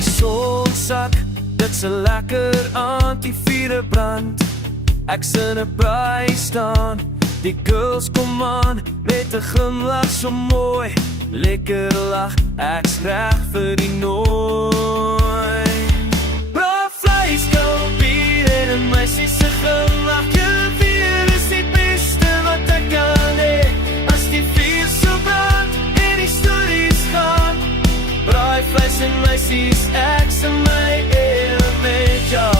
Die son sak, dit's 'n lekker aand, die vuur brand. Ek sien 'n braai staan, die girls kom aan met 'n glimlach so mooi. Lekker lag, ek's reg vir die nooi. Braai vleis, koud bier en 'n meisie se glimlach. Jou weer is die beste wat ek kan hê. As die vuur so brand en die stories gaan. Braai vleis en meisies, ek's in my element, ja.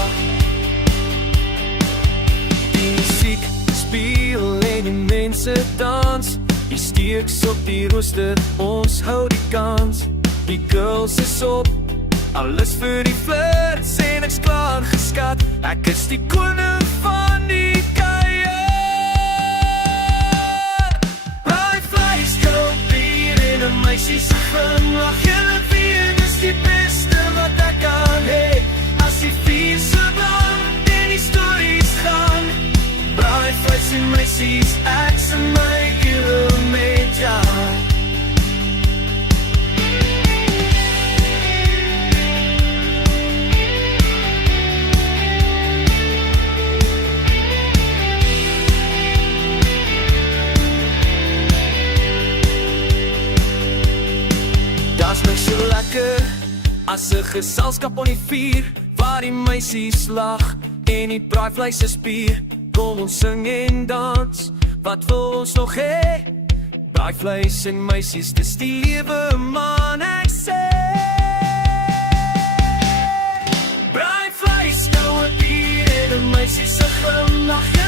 Die musiek speel en die mense dans. Die steeks op die rooster, ons hou die kans. Die girls is op, alles vir die flirts en ek's klaar geskat. Ek is die koning van die kuier. Braai vleis, koud bier en 'n meisie se glimlach. Julle vier is die beste wat ek kan hê. As die vuur so brand en die stories gaan. Braai vleis en meisies, ek's in my element, ja. Das my so lekker, as 'n geselskap op die vuur, waar die meisies lag en die braaivleis is bier. Kom ons sing en dans, wat wil ons nog hê? Braaivleis en meisies, dis die lewe man, ek sê. Braaivleis, koud bier en 'n meisie se glimlach.